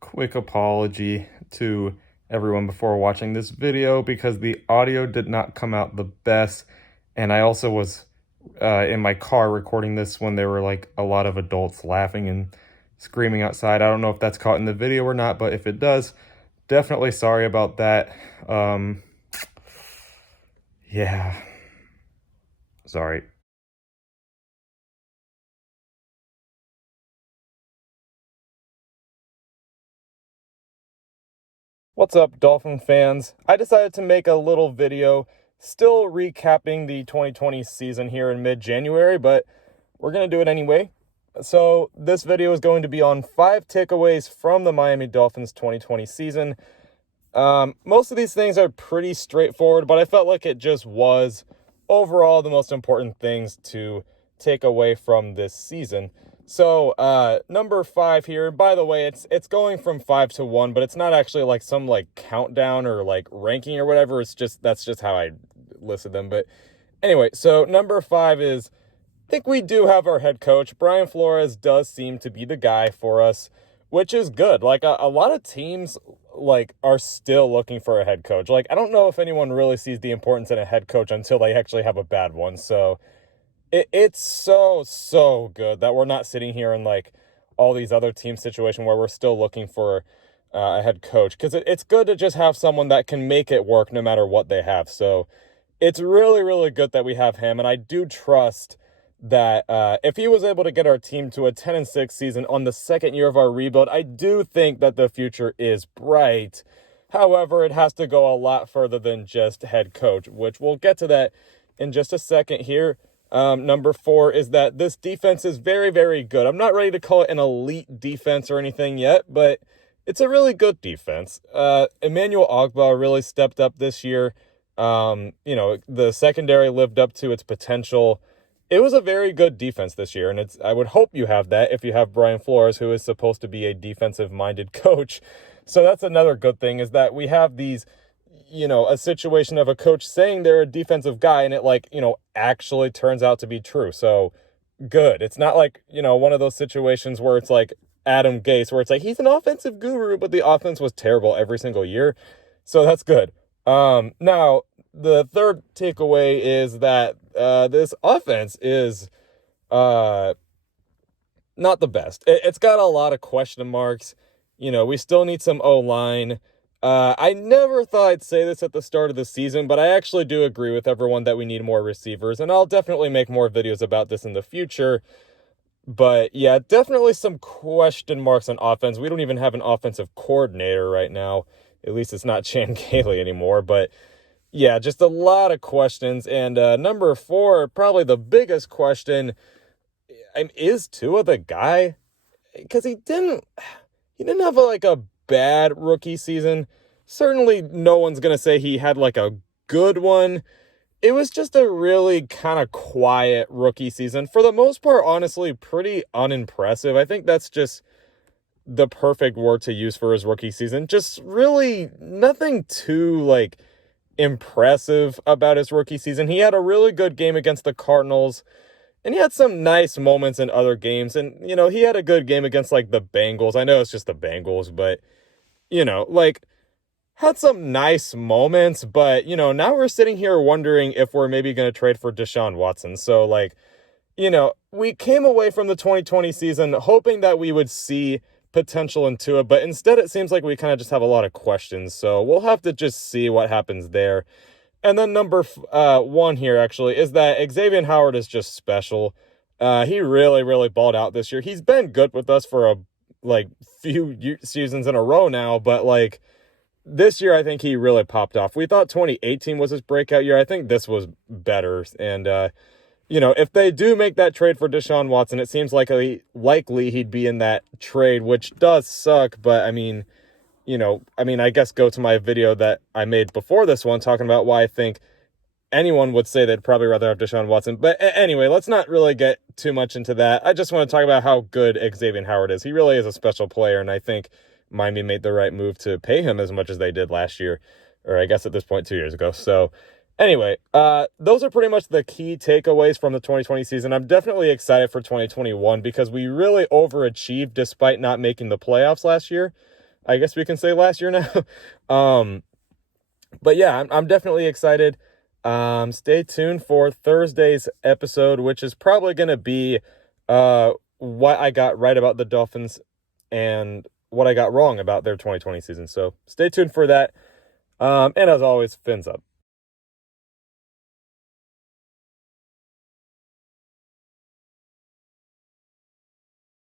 Quick apology to everyone before watching this video because the audio did not come out the best, and I also was in my car recording this when there were like a lot of adults laughing and screaming outside. I don't know if that's caught in the video or not, but if it does, definitely sorry about that. Yeah, sorry. What's up, Dolphin fans? I decided to make a little video still recapping the 2020 season here in mid-January, but we're going to do it anyway. So this video is going to be on 5 takeaways from the Miami Dolphins 2020 season. Most of these things are pretty straightforward, but I felt like it just was overall the most important things to take away from this season. So, number 5 here, by the way, it's going from 5 to 1, but it's not actually like some like countdown or like ranking or whatever. That's just how I listed them. But anyway, so number 5 is, I think we do have our head coach. Brian Flores does seem to be the guy for us, which is good. Like a lot of teams like are still looking for a head coach. Like, I don't know if anyone really sees the importance in a head coach until they actually have a bad one. So it's so good that we're not sitting here in like all these other team situations where we're still looking for a head coach, because it's good to just have someone that can make it work no matter what they have. So it's really good that we have him, and I do trust that if he was able to get our team to a 10-6 season on the second year of our rebuild, I do think that the future is bright. However, it has to go a lot further than just head coach, which we'll get to that in just a second here. Number 4 is that this defense is very good. I'm not ready to call it an elite defense or anything yet, but it's a really good defense. Emmanuel Ogbah really stepped up this year. The secondary lived up to its potential. It was a very good defense this year, and I would hope you have that if you have Brian Flores, who is supposed to be a defensive-minded coach. So that's another good thing, is that we have these, a situation of a coach saying they're a defensive guy, and it actually turns out to be true. So good. It's not like, one of those situations where it's like Adam Gase, where it's like he's an offensive guru, but the offense was terrible every single year. So that's good. Now, the third takeaway is that this offense is not the best. It's got a lot of question marks. We still need some O-line. I never thought I'd say this at the start of the season, but I actually do agree with everyone that we need more receivers, and I'll definitely make more videos about this in the future. But yeah, definitely some question marks on offense. We don't even have an offensive coordinator right now. At least it's not Chan Gailey anymore. But yeah, just a lot of questions. And number 4, probably the biggest question, is Tua the guy? Because he didn't have a bad rookie season. Certainly no one's going to say he had like a good one. It was just a really kind of quiet rookie season. For the most part, honestly, pretty unimpressive. I think that's just the perfect word to use for his rookie season. Just really nothing too impressive about his rookie season. He had a really good game against the Cardinals, and he had some nice moments in other games. And, he had a good game against the Bengals. I know it's just the Bengals, but, had some nice moments. But, now we're sitting here wondering if we're maybe going to trade for Deshaun Watson. So, we came away from the 2020 season hoping that we would see potential in Tua, but instead it seems like we kind of just have a lot of questions. So we'll have to just see what happens there. And then number 1 here actually is that Xavier Howard is just special. He really balled out this year. He's been good with us for a few seasons in a row now, but this year I think he really popped off. We thought 2018 was his breakout year. I think this was better. And if they do make that trade for Deshaun Watson, it seems likely he'd be in that trade, which does suck. But I guess go to my video that I made before this one talking about why I think anyone would say they'd probably rather have Deshaun Watson. But anyway, let's not really get too much into that. I just want to talk about how good Xavier Howard is. He really is a special player, and I think Miami made the right move to pay him as much as they did last year, or I guess at this point 2 years ago. So anyway, those are pretty much the key takeaways from the 2020 season. I'm definitely excited for 2021 because we really overachieved despite not making the playoffs last year. I guess we can say last year now. But yeah, I'm definitely excited. Stay tuned for Thursday's episode, which is probably going to be what I got right about the Dolphins and what I got wrong about their 2020 season. So stay tuned for that. And as always, fins up.